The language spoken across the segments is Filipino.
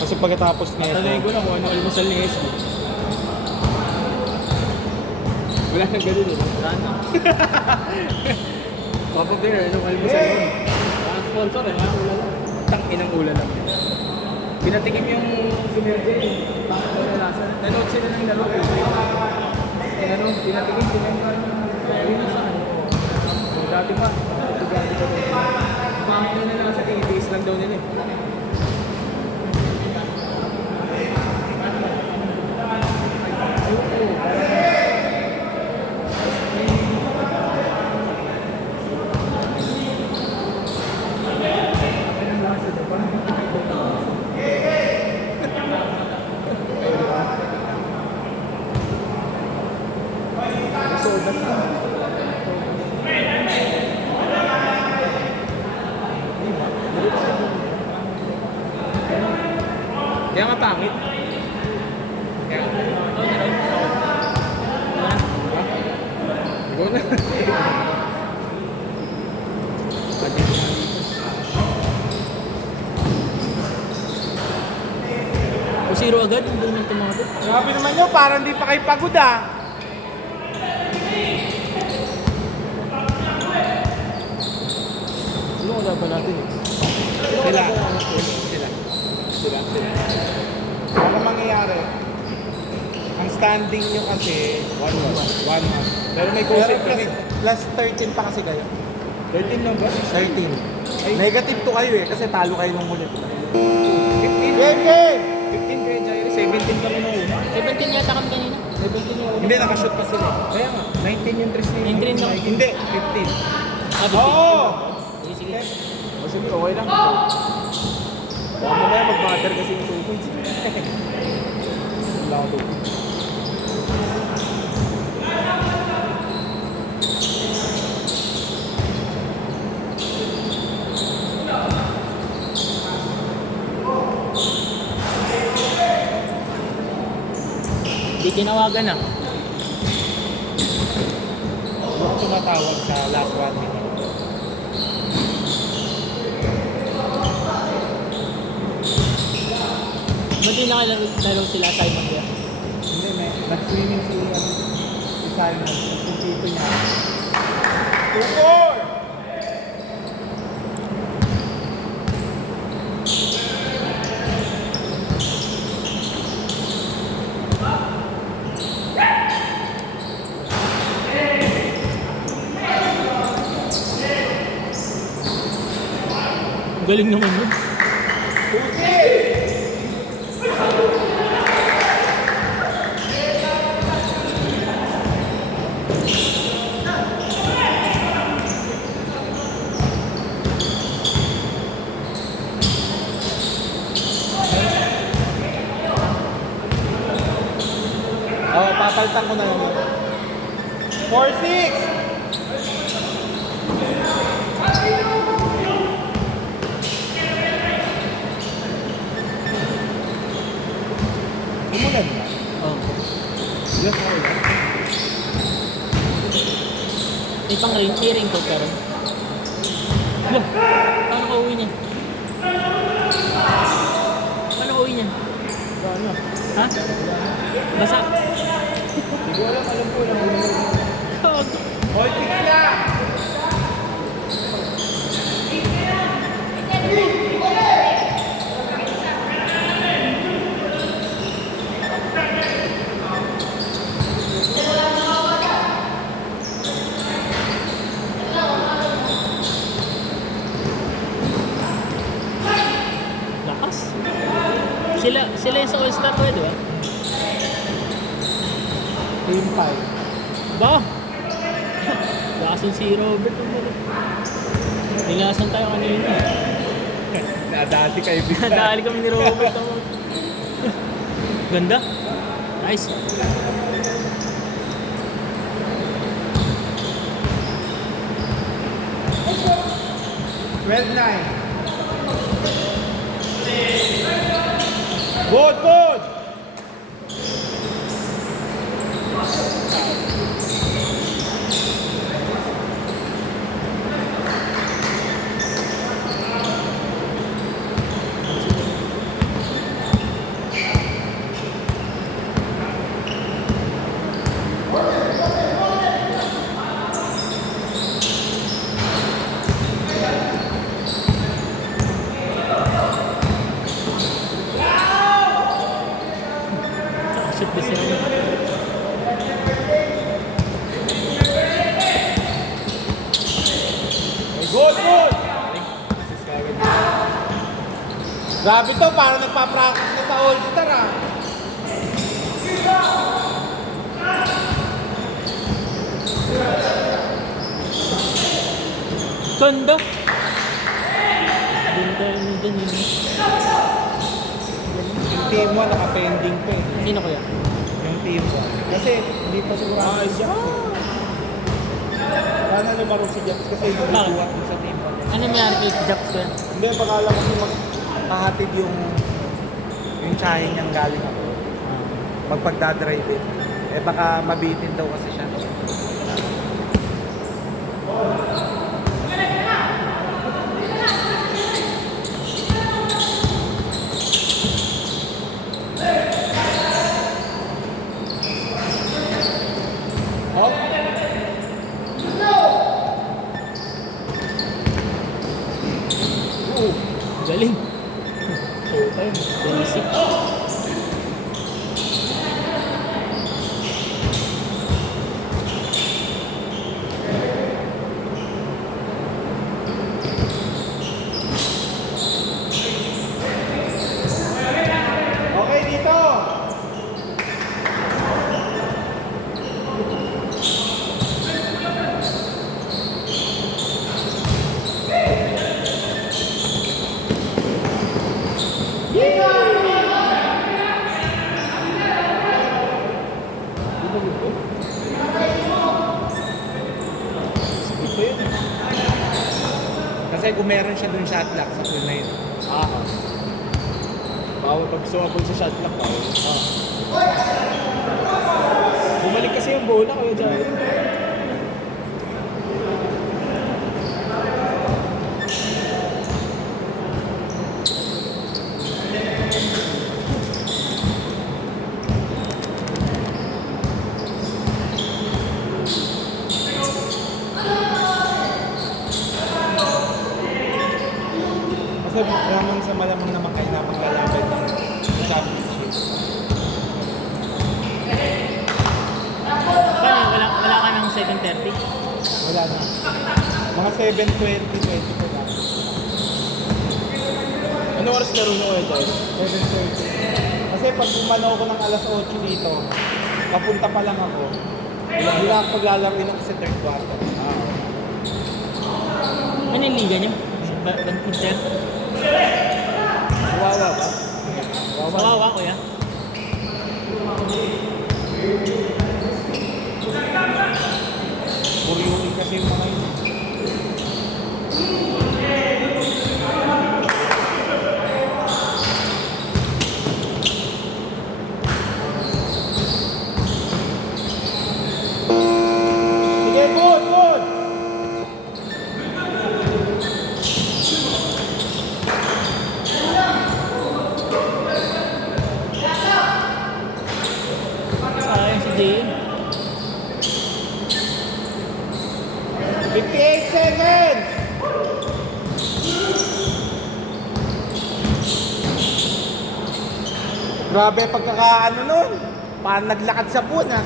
Kasi pagkatapos nito, Tatanay ko lang kung ano almusal ni SB. Wala nang ganun eh. Wala na. Papa Bear, anong almusal mo? Ang sponsor eh, mga ulan lang. Tang-inang ulan lang. Pinatikim yung sinergy eh. Bakit wala lasa? Nanood sila ng laro. Pinatikim sila yung parang sa ano. Dati pa. Bakit na nasa tiis lang daw nila eh. Kaya nga pangit. Kaya nga. Ikaw na. O zero agad, hindi naman tumabot. grabe naman nyo, parang di pa kayo pagod ah. Ano wala ba natin eh? Sila. Sila. Ano mangyayari? Ang standing nyo kasi 1-1. Pero may Pero plus 13 pa kasi kayo. 13 lang ba? 13. Negative to kayo eh, kasi talo kayo nung muli. 15. Game, game! 15 kaya Jairi, 17 kami nung una. 17 yata kami kanina. 17 yung una. Hindi, nakashoot pa sila. Kaya nga, 19 yung 3 Yung green lang. Hindi. 15. Ah, Oo! Sige, sige. O sige, okay lang. Baka mamaya mag-matter kasi yung tubig. Wala akong tubig. Hindi tinawagan na. Ano ang tumatawag sa last 1 minute? Ba't di nakalaro sila Simon Bear? Hindi, may nag-swimming si Simon. Yung tito niya. 2-4! Galing naman yun. 2-6! Oo, papalitan ko na lang yun. 4-6! Umulan na. Oh. Yes, okay lang. May pang raincoat ka rin. Look, paano ka uwi niyan? Paano ka uwi niyan? Ano? Ha? Basa? Hindi ko alam ko lang. Kago. Hoy, 6 lang! Lakas. Sila yung sa All-Star ko, di ba? Team 5. Ba? Lakas si Robert. Nilasan tayo kanina. Nadati kayo bigla. Nadali kami ni Robert. Ganda. Nice. Red 9. Good, good! Grabe to, parang nagpa-practice na sa All-Star ah. Ganda! Ganda yun dyan yun. Yung team 1 naka-pending pa eh. Sino kaya? Yung team 1. Kasi hindi pa sigurado si Japs eh. Paano lumaro si Japs kasi hindi Bakit? buhat dun sa team 1. Ano may kay Japs ko? Hindi, baka alam kasi magkahatid yung tsahin niyang galing ako. Magpagdadrive it. Eh baka mabitin daw kasi siya. Galing. Showtime. Basic. Okay, dito! Ito yun. Kasi kung meron siya dun shot lock sa pool na yun. Bawal pag sumabog sa shot clock, bawal. Bumalik kasi yung bola, Kuya Jai. Kasi malamang sa malamang naman kayo na paglalaban ng championship. Paano? Wala ka ng 7:30? Wala na. Mga 7:20, 24 lang. Ano oras laro nyo, Kuya Jai? 7:30. Kasi pag umano ako ng alas 8 dito, papunta pa lang ako. Hindi na ako paglalaro ng sa third quarter. Ano yung liga niya? Badminton? Wawa ba? Kawawa, kuya. Kuryuin kasi yung mga yun. Sige, good, good! Sayang si Jay. 58 seconds! Grabe pagkakaano nun. Parang naglakad sa buwan ah.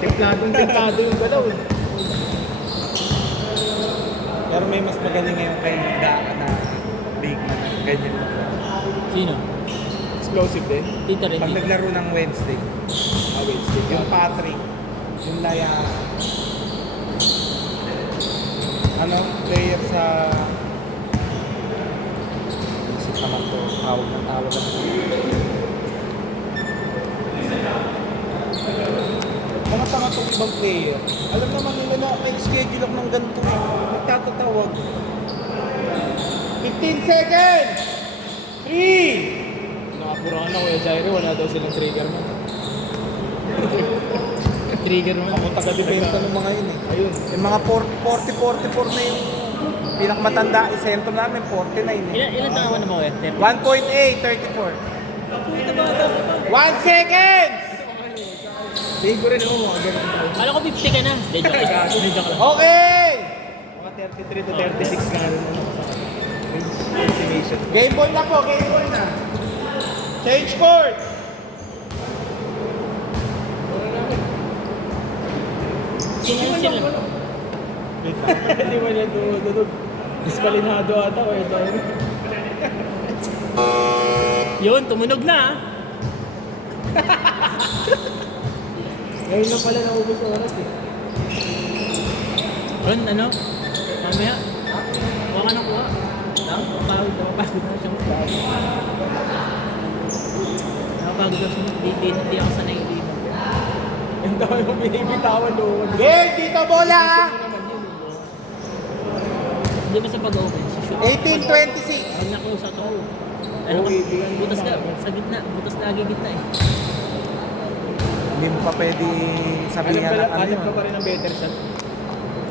Templadong yung galaw eh. Pero may mas magaling ngayon kay Daka na big man na ganyan. Sino? Explosive din. Tito rin. Pag naglaro ng Wednesday, Wednesday. yung Patrick, yung Laya, ano, player sa isip naman to, tawag ng tawag ng mga tanga tong ibang player. Alam naman nila na may schedule ako ng ganito eh. Nagtatatawag. 15 seconds! 3! Nakapura ka na, Kuya Jai. Wala daw silang trigger mo. Trigger mo. Ako taga-depensa ng mga yun eh. Ayun. Yung mga 40-44 na yung pinakamatanda, isentro namin, 49 eh. Ilan taon na ba, kuya? 1.8, 34. 1 second! Ligo rin ako, mga ganun. Kala ko 50 ka na. Hindi, joke lang. Hindi, joke lang. Okay! Mga 33 to 36 na ano na ako sa estimation. Game ball na po, game ball na. Change court! Sinansin lang. Hindi mo niya dududog. Dispalinado ata, Kuya Jai. Yun, tumunog na ah. Ngayon lang pala naubos yung oras eh. Ron, ano? Mamaya. Kuha ka na kuha. Nakapagod na siyang nakapagod na siyang hindi ako sanay dito. Yung daw yung binibitawan doon. Game, dito bola! Hindi ba sa pag-open? Si shoot. 18-26. Pag nakuha to, ano ka, butas ka, sa gitna, butas lagi gitna eh. Hindi mo pa pwede sabihan ng ano Hanap yun. ka pa rin ng better shot.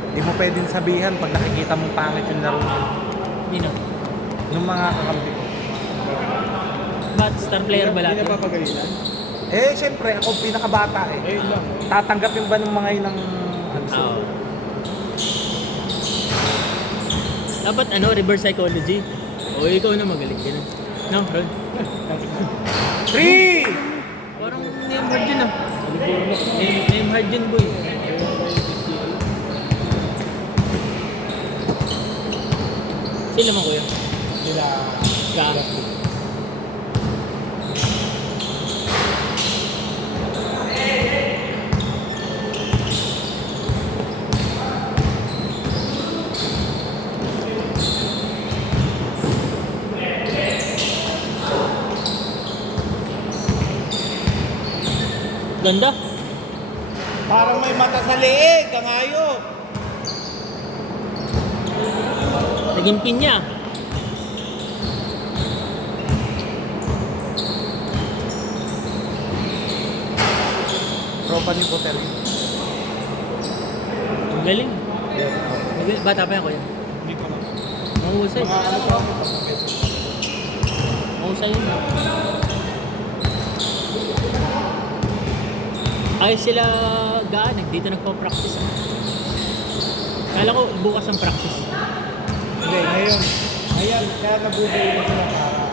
Hindi mo pwedeng sabihan pag nakikita mong pangit yung laro niya. Nino? Nung mga kakampi ko. Ba't star player ba Hindi lahat? na papagalitan. Eh, syempre, ako pinakabata eh. Ayun lang. Tatanggapin ba ng mga yun ng ano, Oo. Dapat ano, reverse psychology. O ikaw na magaling din. No, Ron? 3! Parang name hard yun ah. Name hard yun boy. Sila man kuya? Sila. Ka. Ganda. Parang may mata sa leeg, kangayo. Naging pinya. Tropa ni Potter. Ang galing. Bata pa yan kuya. Hindi ko lang. Mahusay. Mga ano pa? Mahusay yun. Ay sila gaan, dito nagpa-practice. Kala ko bukas ang practice. Hindi, ngayon. Ngayon, kaya nabubuo na sila para.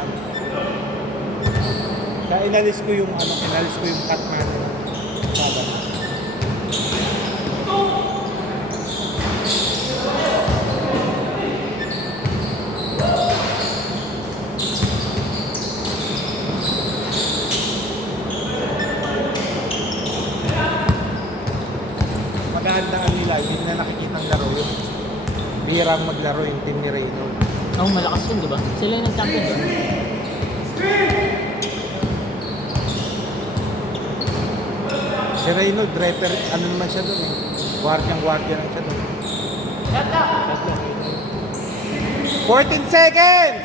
Kaya inalis ko yung cut na sabat. Magandaan nila, hindi na nakikita ang laro yun. Birang maglaro yung team ni Reynold. Oh, malakas yun, di ba? Sila yung nag-champion doon. Si Reynold, driver, ano naman siya doon eh. Guardian lang siya doon. 14 seconds!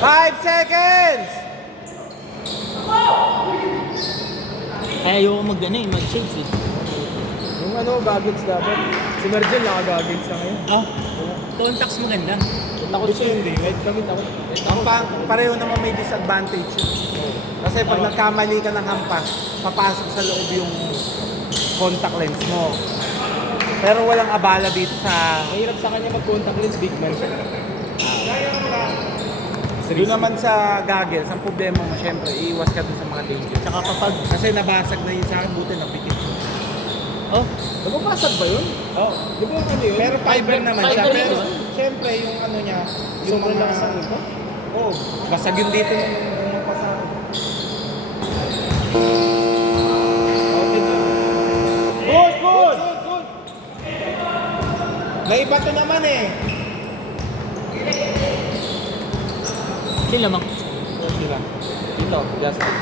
Five seconds! Kaya ayoko mag-shades eh. Yung ano, goggles dapat. Si Mergel naka-goggles na ngayon. Oh, contacts maganda. Takot siya hindi. Kahit kami takot. Pareho naman may disadvantage yun. Kasi pag nagkamali ka ng hampas, papasok sa loob yung contact lens mo. Pero walang abala dito sa... Mahirap sa kanya mag-contact lens, big man siya. Doon naman sa goggles, ang problema mo syempre, iiwas ka dun sa mga danger. Tsaka kapag, Kasi nabasag na yun sa akin, buti napikit. oh, Nababasag ba yun? Oo. Di ba ano yun? Pero fiber naman siya. Fiber Pero yun. syempre yung ano niya, yung Sobrang mga... lakas ng iba. Oo. Basag yun dito nung pasado. Good, good! Good! Naiba to naman eh. sila mang. Sila. Dito, Justin.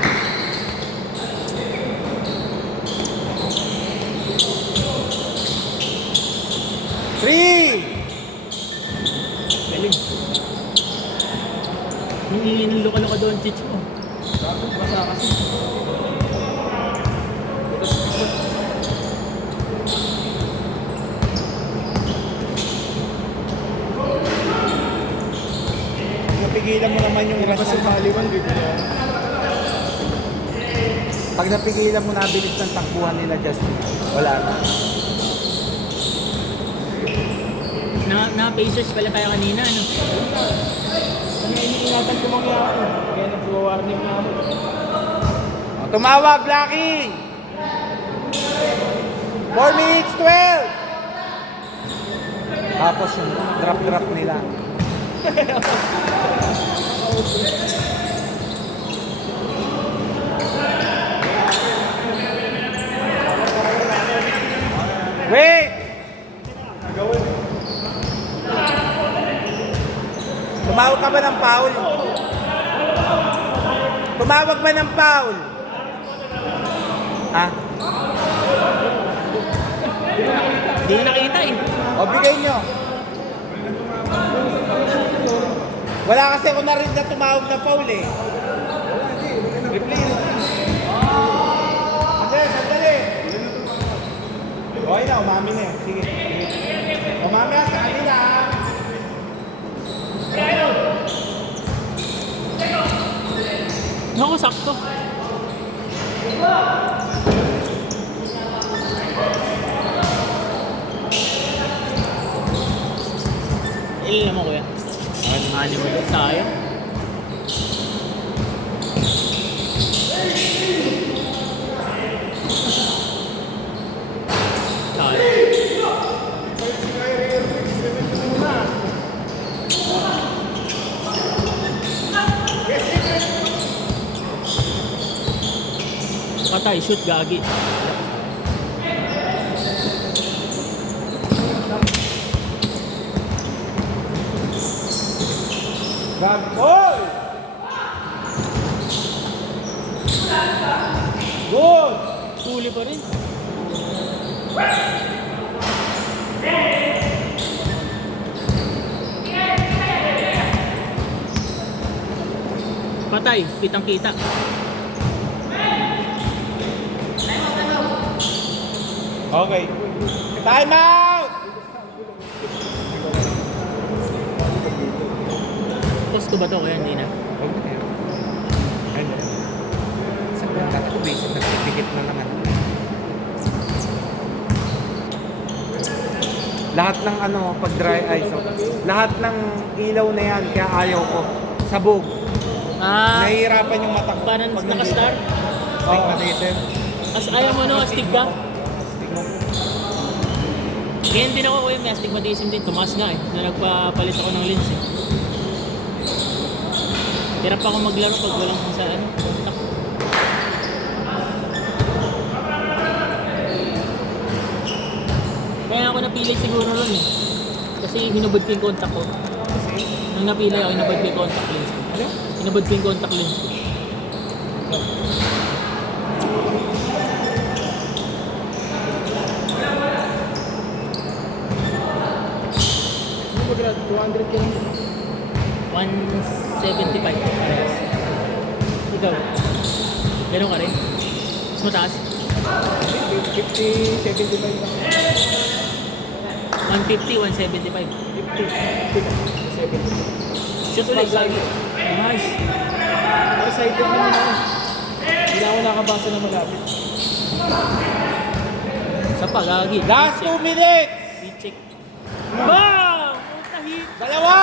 Three! Galing. Hindi ng luka-luka doon, chich mo. Basa kasi. Napigilan mo naman yung rush Basta ng Taliban, bibigyan. Pag napigilan mo na bilis ng takbuhan nila, Justin, wala na. Na-pacers pala tayo kanina, ano? Kanya iniingatan ko mangyari. Kaya nag-warning na ako. Tumawag, Blackie! 4 minutes 12! Tapos yung drop nila. Wait! Tumawag ka ba ng foul? Tumawag ba ng foul? Ha? Hindi nakita eh. O bigay nyo. Wala kasi ako narinig na tumawag na foul eh. Sandali. Okay na, umami na eh. Sige. Umami na sa kanila ha. Naku, sakto. Ilan naman kuya? Ano mo yun? Tayo? Tayo. Patay, shoot, gagi. Grab. Oy! Good! Huli pa rin. Patay, kitang kita. Okay. Time out! Posto ba to kaya hindi na? Sa banda ko, basic na pipigit na naman. Lahat ng ano, pag dry ice, oh. Lahat ng ilaw na yan, kaya ayaw ko. Sabog. Nahihirapan yung mata ko. Parang pag nakastar? Stigmatized. As ayaw mo no, astig ka? Ngayon din ako kuya, may astigmatism din. Tumaas nga eh, na nagpapalit ako ng lens eh. Hirap ako maglaro pag walang kung saan kontak. Kaya ako napili siguro ron eh. Kasi hinubod ko yung contact ko. Nung napili ako, hinubod ko yung contact lens ko. Ano? Hinubod ko yung contact lens ko. Ano ba grad? 200 yan. 175. Parehas. Ikaw? Ganun ka rin? Mas mataas? 50, 75 lang. 150, 175. 50, 70. Shoot ulit. Pag-side. Nice. Pero sighted naman ako. Hindi na ako nakabasa na malapit. Sa pagagi. Last 2 minutes! I-check. Wow! Puta hit! Dalawa!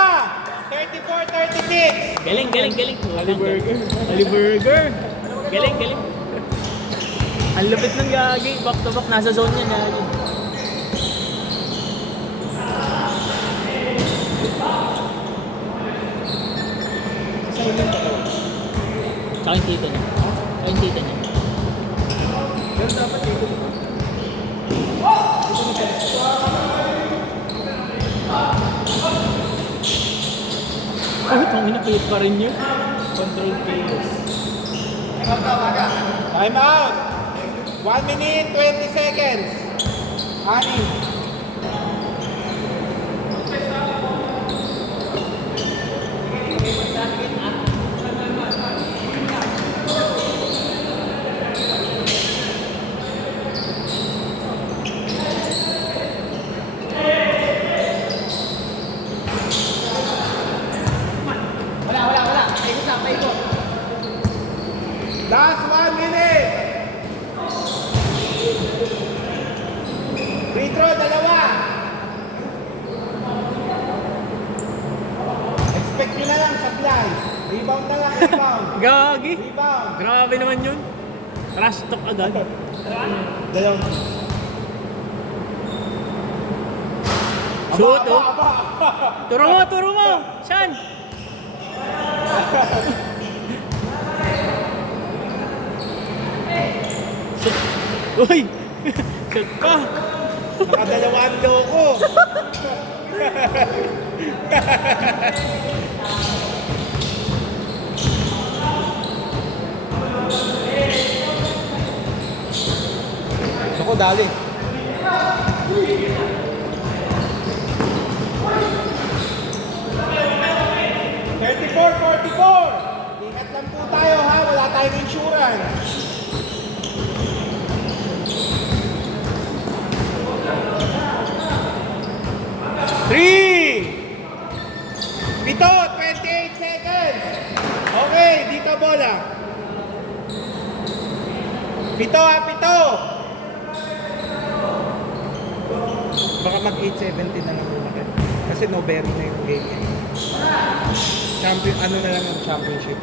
34-36! Galing, galing, galing. Ali Burger. Ali Burger. Galing, galing. Ang lupit ng gagi. Back to back. Nasa zone yan. Gagi. Silent pa daw. Sa akin tito niya. Sa akin tito niya. Pero dapat dito. Oh, itong inapit pa rin yun. Control chaos. Time out! 1 minute, 20 seconds. Ani. Last 1 minute! Free throw, dalawa! Expect nyo na lang supply. Rebound na lang, rebound. Gagi. Rebound. Grabe naman yun. Trash talk agad. Dalawa. Shoot, oh. Turo mo. Saan? Shoot. Uy! Shoot ka! Nakadalawang loko. Ako, dali. Ingat lang po tayo ha, wala tayong insurance. Three! Pito, 28 seconds. Okay, dito bola. Pito ha, pito. Baka mag 8-17 na lang muna kayo. Kasi no berry na yung game eh. Champion, ano na lang ang championship.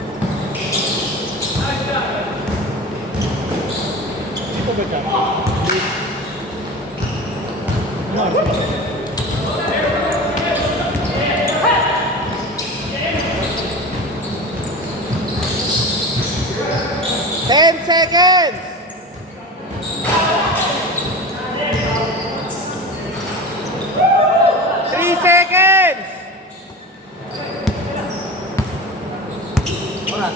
Dito ba champion? No, 10 seconds! 3 seconds! Wala.